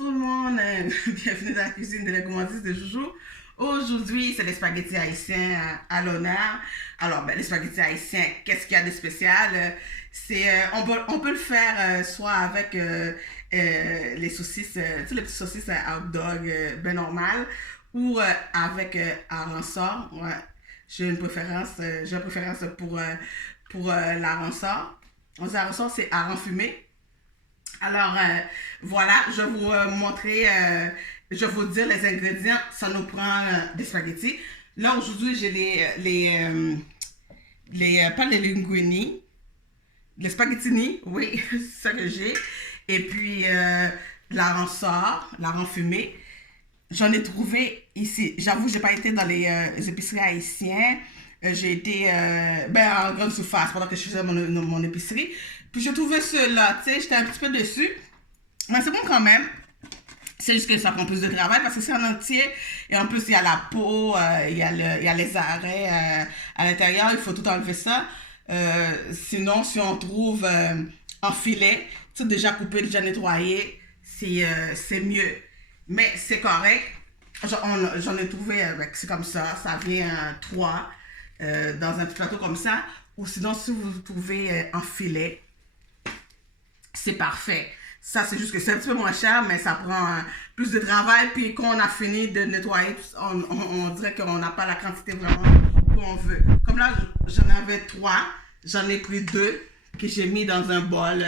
tout le monde, bienvenue dans la cuisine de la gourmandise de Joujou. Aujourd'hui, c'est les spaghettis haïtiens à l'honneur. Alors, les spaghettis haïtiens, qu'est-ce qu'il y a de spécial? On peut le faire soit avec les saucisses, toutes les petites saucisses à hot dog ben normal, ou avec aransor. Ouais. J'ai une préférence pour l'aransor. On dit aransor, c'est hareng fumé. Alors, voilà, je vais vous montrer, je vais vous dire les ingrédients. Ça nous prend des spaghettis. Là, aujourd'hui, j'ai pas les linguini, les spaghettini, oui, c'est ça que j'ai. Et puis, l'aransor, hareng fumé. J'en ai trouvé ici. J'avoue, j'ai pas été dans les épiceries haïtiennes. J'ai été en grande surface pendant que je faisais mon épicerie. Puis j'ai trouvé ceux-là, tu sais, j'étais un petit peu déçue. Mais c'est bon quand même. C'est juste que ça prend plus de travail parce que c'est en entier. Et en plus, il y a la peau, il y a les arrêts à l'intérieur. Il faut tout enlever ça. Sinon, si on trouve en filet, tu sais, déjà coupé, déjà nettoyé, c'est mieux. Mais c'est correct. J'en ai trouvé avec, c'est comme ça. Ça vient 3 dans un petit plateau comme ça. Ou sinon, si vous trouvez en filet, c'est parfait. Ça, c'est juste que c'est un petit peu moins cher, mais ça prend plus de travail. Puis quand on a fini de nettoyer, on dirait qu'on n'a pas la quantité vraiment qu'on veut. Comme là, j'en avais 3. J'en ai pris 2 que j'ai mis dans un bol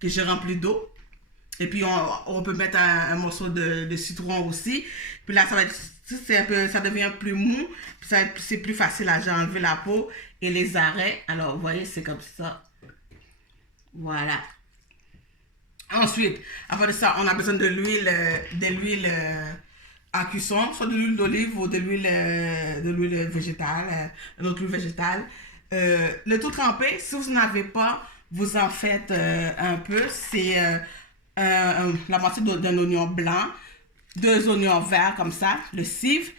que j'ai rempli d'eau. Et puis, on peut mettre un morceau de citron aussi. Puis là, ça devient plus mou. Puis c'est plus facile à enlever la peau et les arrêts. Alors, vous voyez, c'est comme ça. Voilà. Ensuite, après ça, on a besoin de l'huile à cuisson, soit de l'huile d'olive ou de l'huile végétale, une autre huile végétale. Le tout trempé, si vous n'en avez pas, vous en faites un peu. C'est la moitié d'un oignon blanc, 2 oignons verts comme ça, le cive,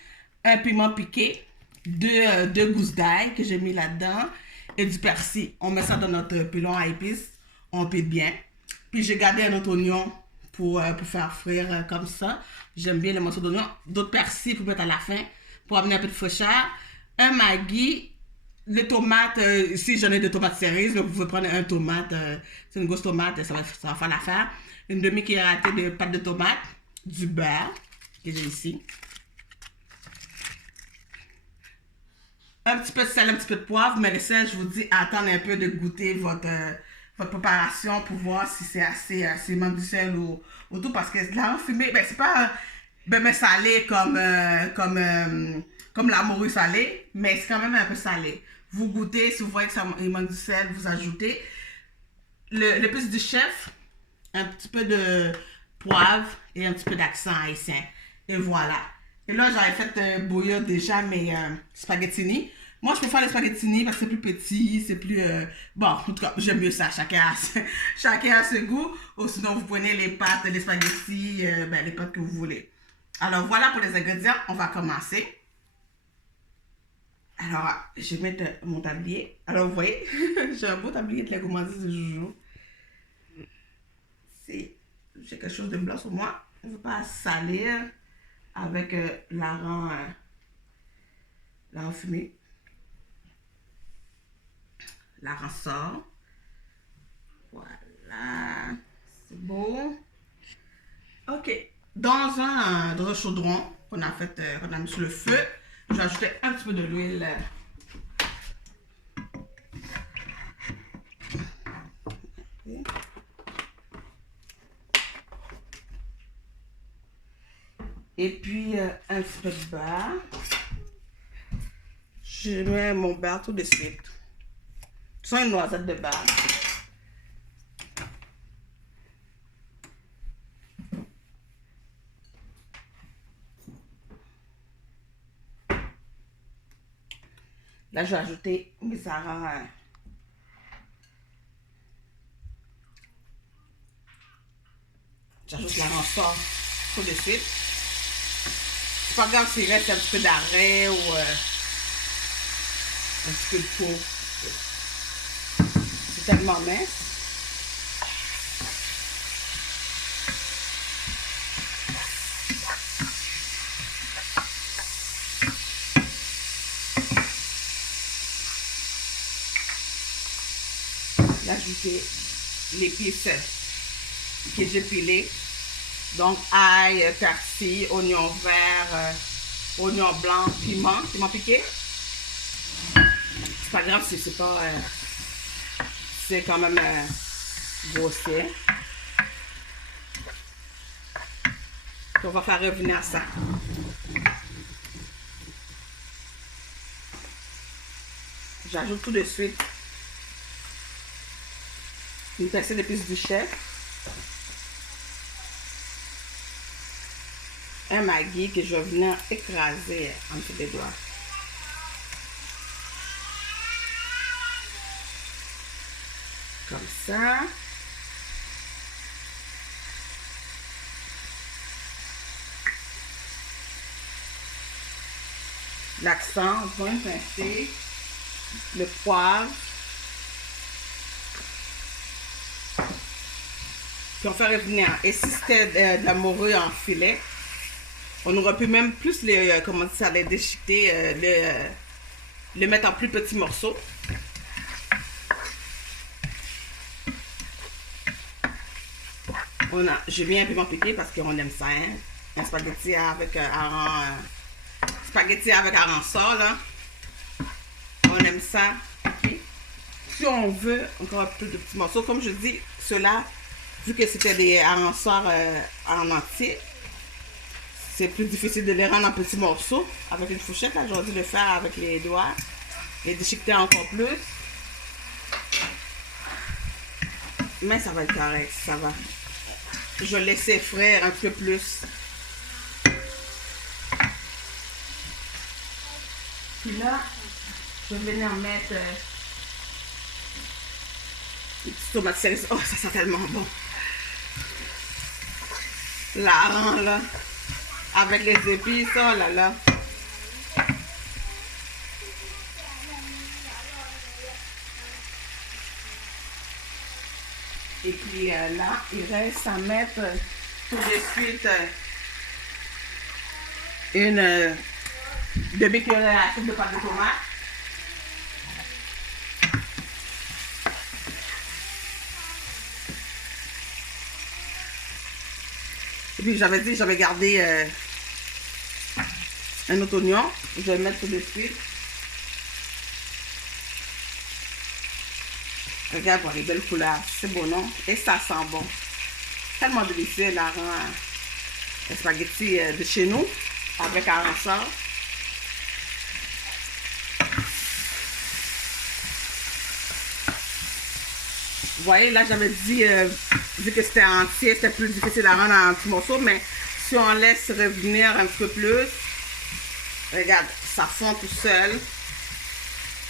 un piment piqué, 2 gousses d'ail que j'ai mis là-dedans et du persil. On met ça dans notre pilon à épices, on pile bien. Puis j'ai gardé un autre oignon pour faire frire comme ça. J'aime bien les morceaux d'oignon. D'autres persil pour mettre à la fin, pour amener un peu de fraîcheur. Un Maggi. Les tomates, si j'en ai des tomates cerises, vous pouvez prendre un tomate. C'est une grosse tomate, ça va faire l'affaire. Une demi-cuillerée de pâte de tomate. Du beurre, que j'ai ici. Un petit peu de sel, un petit peu de poivre. Mais le sel, je vous dis, attendez un peu de goûter votre préparation pour voir si c'est assez manque du sel ou tout, parce que la fumée, c'est pas salé comme la morue salée, mais c'est quand même un peu salé. Vous goûtez, si vous voyez qu'il manque du sel, vous ajoutez l'épice du chef, un petit peu de poivre et un petit peu d'accent haïtien. Et voilà. Et là, j'avais fait bouillir déjà mes spaghettini. Moi, je préfère les spaghettini parce que c'est plus petit, c'est plus... bon, en tout cas, j'aime mieux ça. Chacun a ce goût. Ou sinon, vous prenez les pâtes, les spaghettis, les pâtes que vous voulez. Alors, voilà pour les ingrédients. On va commencer. Alors, je vais mettre mon tablier. Alors, vous voyez, j'ai un beau tablier de la gourmandise de Joujou. J'ai quelque chose de blanc sur moi. Je ne veux pas salir avec l'hareng fumé. L'hareng sort. Voilà. C'est beau. Ok. Dans un chaudron qu'on a mis sur le feu, je vais ajouter un petit peu de l'huile. Et puis un petit peu de beurre. Je mets mon beurre tout de suite. Sans une noisette de beurre. Là, je vais ajouter mes harengs. J'ajoute l'aransor tout de suite. C'est pas grave s'il reste un petit peu d'arrêt ou un petit peu de peau. C'est tellement mince. ajouter l'épice que j'ai pilée. Donc, ail, persil, oignon vert, oignon blanc, piment piqué. C'est pas grave si c'est pas... c'est quand même grossier. On va faire revenir ça. J'ajoute tout de suite une pincée d'épices du chef, un Maggi que je vais venir écraser entre les doigts. Comme ça. L'accent, on va pincer. Le poivre. Puis on fait revenir. Et si c'était de la morue en filet, on aurait pu même plus les, comment dire ça, les déchiqueter, le mettre en plus petits morceaux. J'ai mis un piment piqué parce qu'on aime ça, hein? Un spaghetti avec arançon, là. On aime ça. Okay. Si on veut encore un peu de petits morceaux, comme je dis, ceux-là, vu que c'était des arançons en entier, c'est plus difficile de les rendre en petits morceaux. Avec une fourchette, là, j'aurais dû le faire avec les doigts. Les déchiqueter encore plus. Mais ça va être correct, ça va. Je vais laisser frire un peu plus. Puis là, je vais venir mettre des petites tomates cerises. Oh, ça sent tellement bon. L'arran, là. Avec les épices, oh là là. Et puis là, il reste à mettre tout de suite une demi-cuillère à soupe de pâte de tomate. Et puis j'avais dit, j'avais gardé un autre oignon. Je vais le mettre tout de suite. Regarde pour les belles couleurs, c'est bon, non? Et ça sent bon. Tellement délicieux, l'arran, les spaghettis de chez nous, avec arançon. Vous voyez, là, j'avais dit, vu que c'était entier, c'était plus difficile à rendre en petits morceaux, mais si on laisse revenir un petit peu plus, regarde, ça fond tout seul.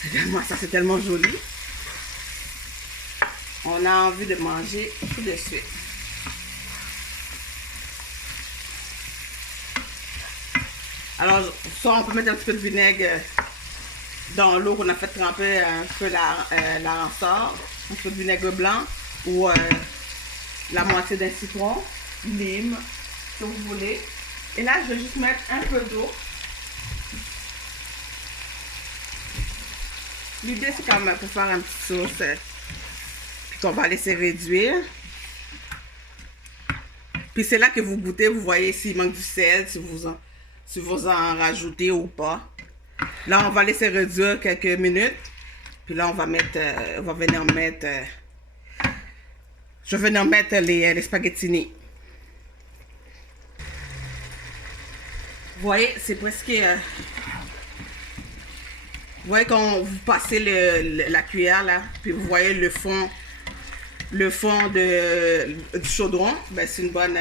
Regarde-moi, ça c'est tellement joli. On a envie de manger tout de suite. Alors, soit on peut mettre un petit peu de vinaigre dans l'eau qu'on a fait tremper un peu l'arançon, un peu de vinaigre blanc ou la moitié d'un citron, lime, si vous voulez. Et là, je vais juste mettre un peu d'eau. L'idée, c'est quand même pour faire un petit sauce. Puis qu'on va laisser réduire. Puis c'est là que vous goûtez, vous voyez s'il manque du sel, si vous en rajoutez ou pas. Là, on va laisser réduire quelques minutes. Puis là, on va venir mettre, je vais venir mettre les spaghettini. Vous voyez, c'est presque, vous voyez quand vous passez la cuillère là, puis vous voyez le fond du chaudron, ben c'est une bonne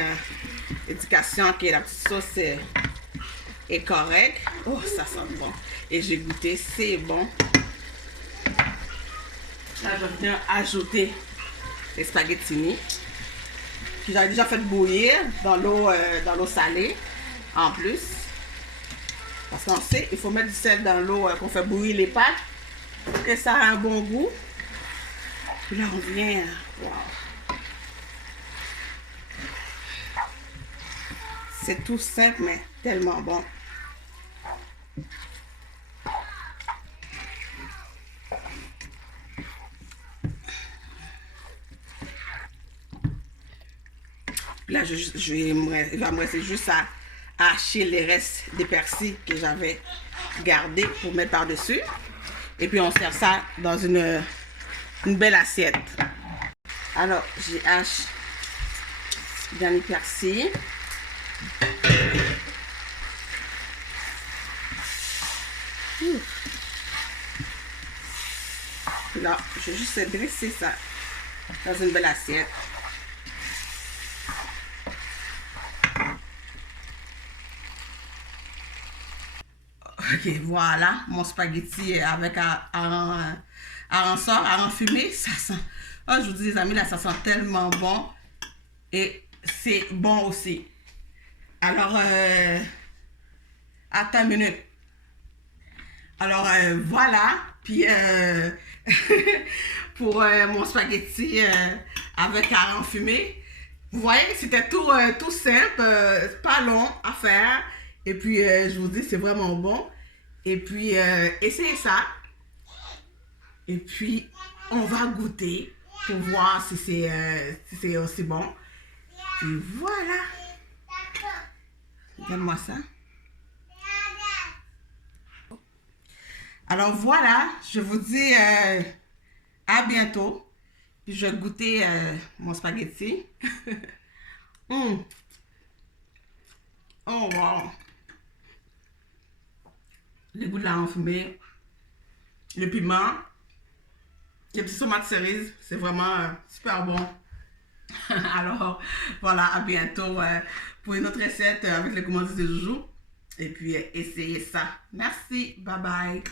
indication que la petite sauce est correcte. Oh, ça sent bon. Et j'ai goûté, c'est bon. Là, je vais venir ajouter les spaghettini que j'avais déjà fait bouillir dans l'eau salée en plus. Parce qu'on sait, il faut mettre du sel dans l'eau qu'on fait bouillir les pâtes pour que ça a un bon goût. Puis là, on vient... Wow. C'est tout simple, mais tellement bon. là, il va me rester juste à hacher les restes des persils que j'avais gardés pour mettre par-dessus. Et puis, on sert ça dans une belle assiette. Alors, j'ai haché dans les persils. Là, je vais juste dresser ça dans une belle assiette. Ok, voilà, mon spaghetti avec hareng fumé, ça sent. Oh, je vous dis les amis, là, ça sent tellement bon. Et c'est bon aussi. Alors, attends une minute. Alors, voilà. Puis, pour mon spaghetti avec hareng fumé, vous voyez que c'était tout simple, pas long à faire. Et puis, je vous dis, c'est vraiment bon. Et puis, essayez ça. Et puis, on va goûter pour voir si c'est aussi bon. Puis voilà. Donne-moi ça. Alors voilà, je vous dis à bientôt. Puis je vais goûter mon spaghetti. Oh wow! Le goût de la enfumée, le piment, les petits tomates cerises, c'est vraiment super bon. Alors voilà, à bientôt pour une autre recette avec les gourmandises de Joujou. Et puis essayez ça. Merci, bye bye.